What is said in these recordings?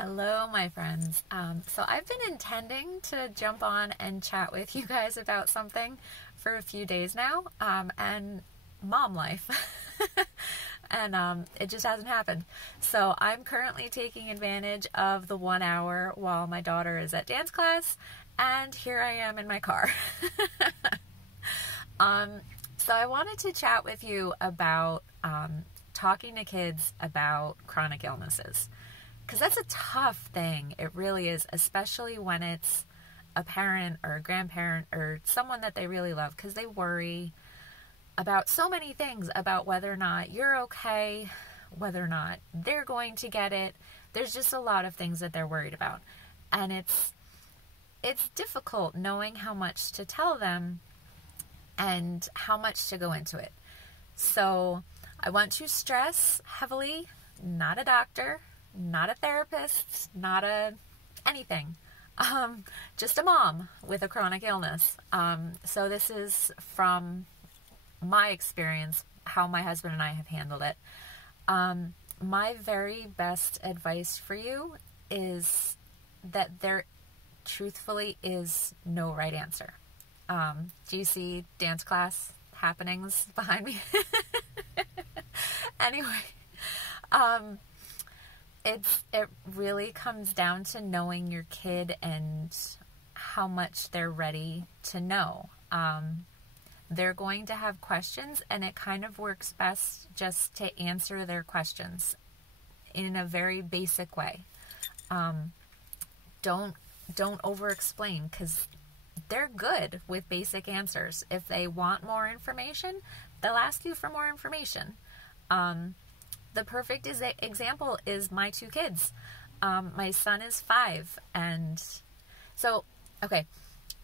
Hello, my friends. So I've been intending to jump on and chat with you guys about something for a few days now, and mom life. And it just hasn't happened. So I'm currently taking advantage of the 1 hour while my daughter is at dance class, and here I am in my car. So I wanted to chat with you about talking to kids about chronic illnesses. Because that's a tough thing. It really is, especially when it's a parent or a grandparent or someone that they really love, because they worry about so many things, about whether or not you're okay, whether or not they're going to get it. There's just a lot of things that they're worried about. And it's difficult knowing how much to tell them and how much to go into it. So I want to stress heavily, not a doctor, not a therapist, not anything, just a mom with a chronic illness. So this is from my experience, how my husband and I have handled it. My very best advice for you is that there truthfully is no right answer. Do you see dance class happenings behind me? Anyway, it really comes down to knowing your kid and how much they're ready to know. They're going to have questions, and it kind of works best just to answer their questions in a very basic way. Don't over-explain, because they're good with basic answers. If they want more information, they'll ask you for more information. The perfect example is my two kids. My son is 5, and so, okay,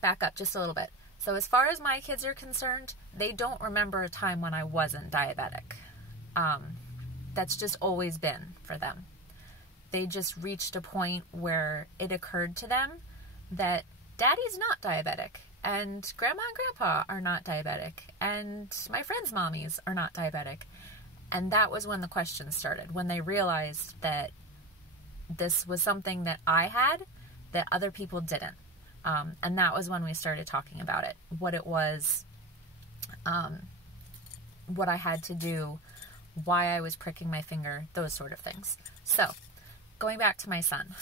back up just a little bit. So as far as my kids are concerned, they don't remember a time when I wasn't diabetic. That's just always been for them. They just reached a point where it occurred to them that Daddy's not diabetic, and Grandma and Grandpa are not diabetic, and my friends' mommies are not diabetic. And that was when the questions started, when they realized that this was something that I had that other people didn't. And that was when we started talking about it, what it was, what I had to do, why I was pricking my finger, those sort of things. So, going back to my son.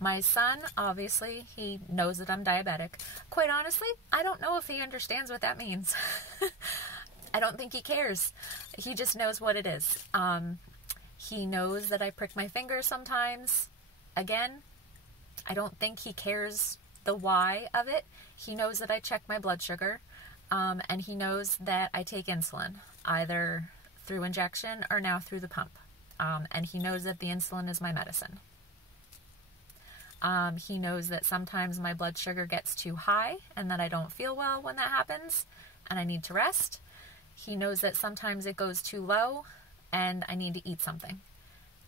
My son, obviously, he knows that I'm diabetic. Quite honestly, I don't know if he understands what that means. I don't think he cares. He just knows what it is. He knows that I prick my finger sometimes. Again, I don't think he cares the why of it. He knows that I check my blood sugar, and he knows that I take insulin, either through injection or now through the pump. And he knows that the insulin is my medicine. He knows that sometimes my blood sugar gets too high and that I don't feel well when that happens and I need to rest. He knows that sometimes it goes too low and I need to eat something.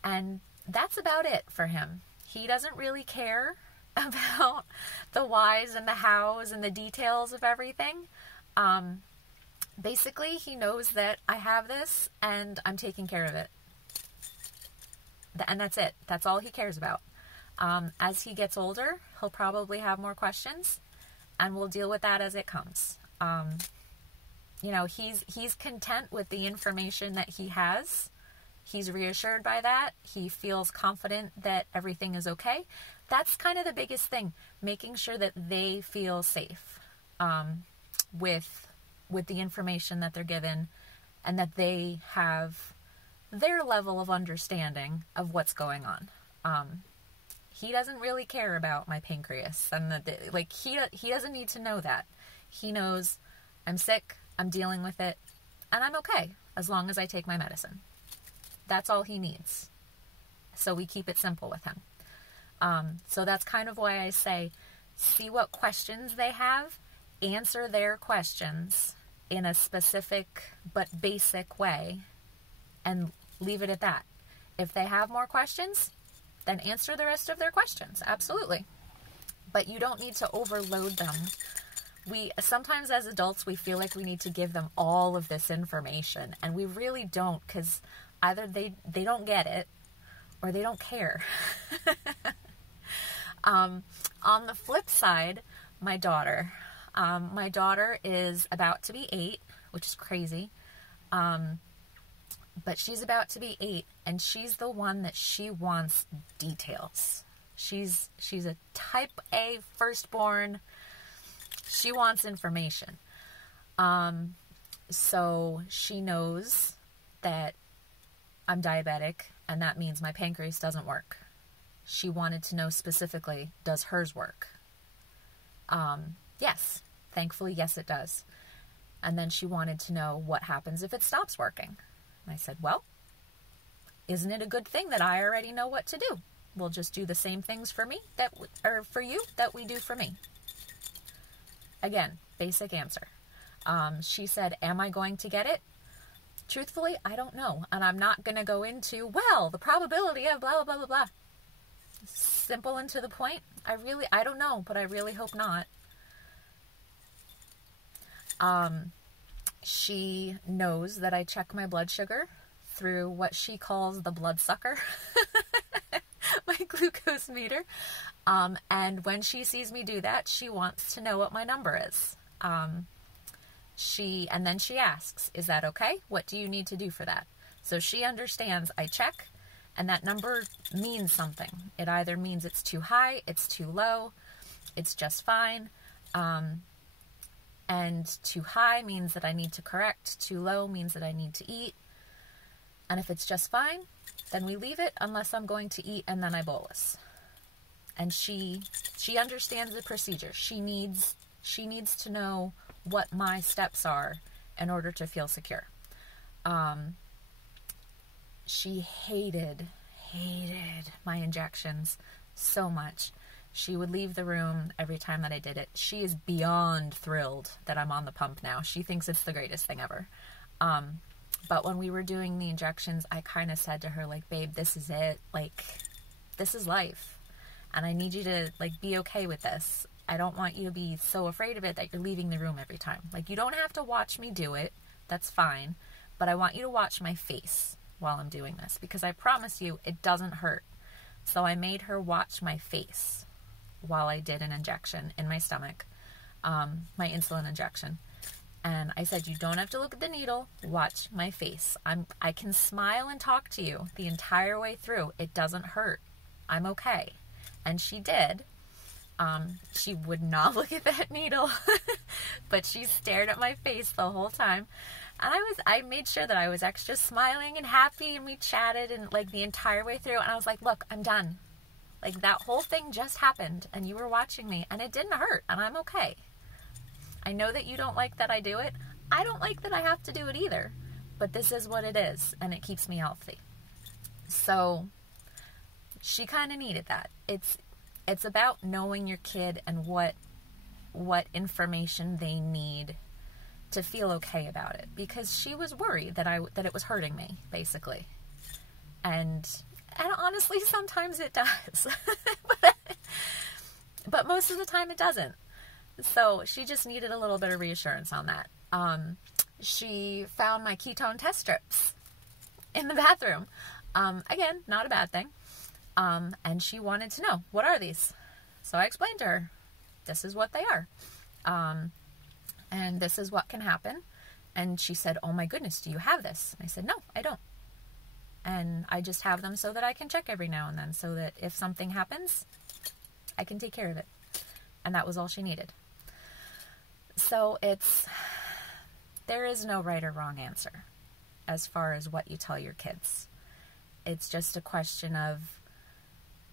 And that's about it for him. He doesn't really care about the whys and the hows and the details of everything. Basically, he knows that I have this and I'm taking care of it. And that's it. That's all he cares about. As he gets older, he'll probably have more questions, and we'll deal with that as it comes. You know, he's content with the information that he has. He's reassured by that. He feels confident that everything is okay. That's kind of the biggest thing, making sure that they feel safe with the information that they're given, and that they have their level of understanding of what's going on. He doesn't really care about my pancreas, and he doesn't need to know that. He knows I'm sick, I'm dealing with it, and I'm okay as long as I take my medicine. That's all he needs. So we keep it simple with him. So that's kind of why I say, see what questions they have, answer their questions in a specific but basic way, and leave it at that. If they have more questions, then answer the rest of their questions. Absolutely. But you don't need to overload them. Sometimes as adults, we feel like we need to give them all of this information, and we really don't, because either they don't get it, or they don't care. On the flip side, my daughter is about to be 8, which is crazy. But she's about to be 8, and she's the one that she wants details. She's a type A firstborn. She wants information. So she knows that I'm diabetic, and that means my pancreas doesn't work. She wanted to know specifically, does hers work? Yes. Thankfully, yes, it does. And then she wanted to know what happens if it stops working. And I said, well, isn't it a good thing that I already know what to do? We'll just do the same things for me or for you that we do for me. Again, basic answer. She said, am I going to get it? Truthfully, I don't know. And I'm not going to go into, well, the probability of blah, blah, blah, blah, blah. Simple and to the point. I don't know, but I really hope not. She knows that I check my blood sugar through what she calls the blood sucker, my glucose meter. And when she sees me do that, she wants to know what my number is. And then she asks, is that okay? What do you need to do for that? So she understands I check, and that number means something. It either means it's too high, it's too low, it's just fine. And too high means that I need to correct. Too low means that I need to eat. And if it's just fine, then we leave it unless I'm going to eat and then I bolus. And she understands the procedure. She needs to know what my steps are in order to feel secure. She hated my injections so much. She would leave the room every time that I did it. She is beyond thrilled that I'm on the pump now. She thinks it's the greatest thing ever. But when we were doing the injections, I kind of said to her, like, babe, this is it. Like, this is life. And I need you to, like, be okay with this. I don't want you to be so afraid of it that you're leaving the room every time. Like, you don't have to watch me do it. That's fine. But I want you to watch my face while I'm doing this. Because I promise you, it doesn't hurt. So I made her watch my face while I did an injection in my stomach, my insulin injection. And I said, you don't have to look at the needle, watch my face. I can smile and talk to you the entire way through. It doesn't hurt. I'm okay. And she did. She would not look at that needle, but she stared at my face the whole time. And I made sure that I was extra smiling and happy, and we chatted and like the entire way through. And I was like, look, I'm done. Like, that whole thing just happened, and you were watching me, and it didn't hurt, and I'm okay. I know that you don't like that I do it. I don't like that I have to do it either. But this is what it is, and it keeps me healthy. So, she kind of needed that. It's about knowing your kid and what information they need to feel okay about it. Because she was worried that it was hurting me, basically. And honestly, sometimes it does. But most of the time it doesn't. So she just needed a little bit of reassurance on that. She found my ketone test strips in the bathroom. Again, not a bad thing. And she wanted to know, what are these? So I explained to her, this is what they are. And this is what can happen. And she said, oh my goodness, do you have this? And I said, no, I don't. And I just have them so that I can check every now and then, so that if something happens, I can take care of it. And that was all she needed. So there is no right or wrong answer as far as what you tell your kids. It's just a question of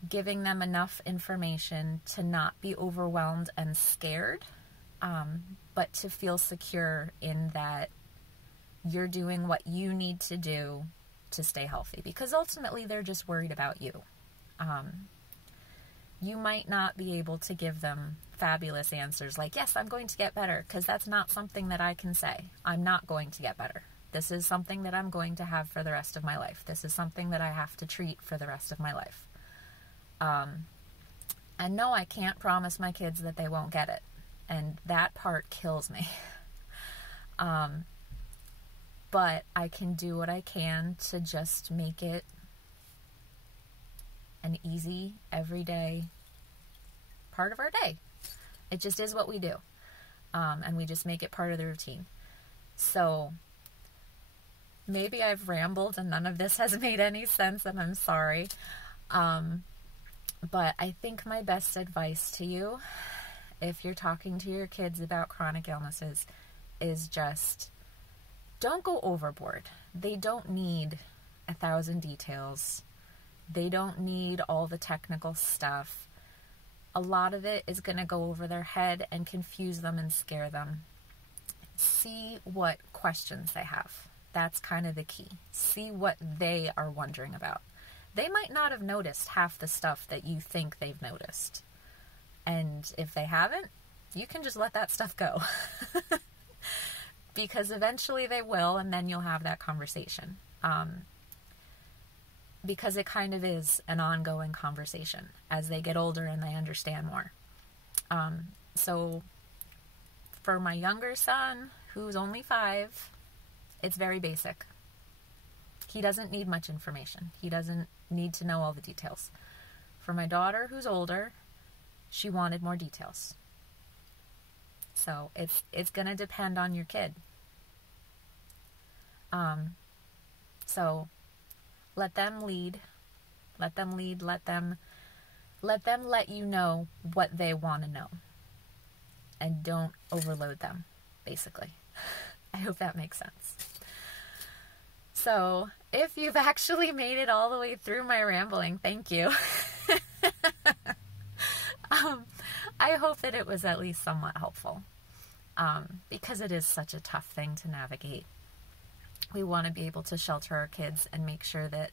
giving them enough information to not be overwhelmed and scared, but to feel secure in that you're doing what you need to do to stay healthy, because ultimately they're just worried about you. You might not be able to give them fabulous answers like, yes, I'm going to get better, because that's not something that I can say. I'm not going to get better. This is something that I'm going to have for the rest of my life. This is something that I have to treat for the rest of my life. And no, I can't promise my kids that they won't get it. And that part kills me. But I can do what I can to just make it an easy, everyday part of our day. It just is what we do. And we just make it part of the routine. So maybe I've rambled and none of this has made any sense, and I'm sorry. But I think my best advice to you, if you're talking to your kids about chronic illnesses, is just don't go overboard. They don't need 1,000 details. They don't need all the technical stuff. A lot of it is going to go over their head and confuse them and scare them. See what questions they have. That's kind of the key. See what they are wondering about. They might not have noticed half the stuff that you think they've noticed. And if they haven't, you can just let that stuff go. Because eventually they will, and then you'll have that conversation. Because it kind of is an ongoing conversation as they get older and they understand more. So for my younger son, who's only 5, it's very basic. He doesn't need much information. He doesn't need to know all the details. For my daughter, who's older, she wanted more details. So it's going to depend on your kid. So let them lead. Let them lead. Let them let you know what they want to know. And don't overload them, basically. I hope that makes sense. So, if you've actually made it all the way through my rambling, thank you. I hope that it was at least somewhat helpful, because it is such a tough thing to navigate. We want to be able to shelter our kids and make sure that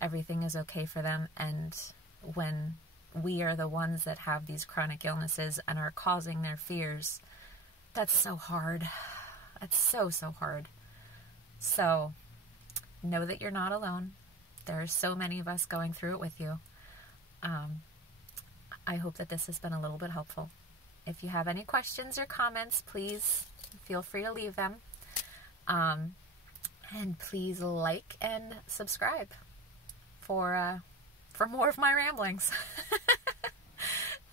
everything is okay for them, and when we are the ones that have these chronic illnesses and are causing their fears, that's so hard. It's so hard. So, know that you're not alone. There are so many of us going through it with you. I hope that this has been a little bit helpful. If you have any questions or comments, please feel free to leave them. And please like and subscribe for more of my ramblings.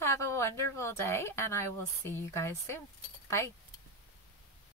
Have a wonderful day, and I will see you guys soon. Bye.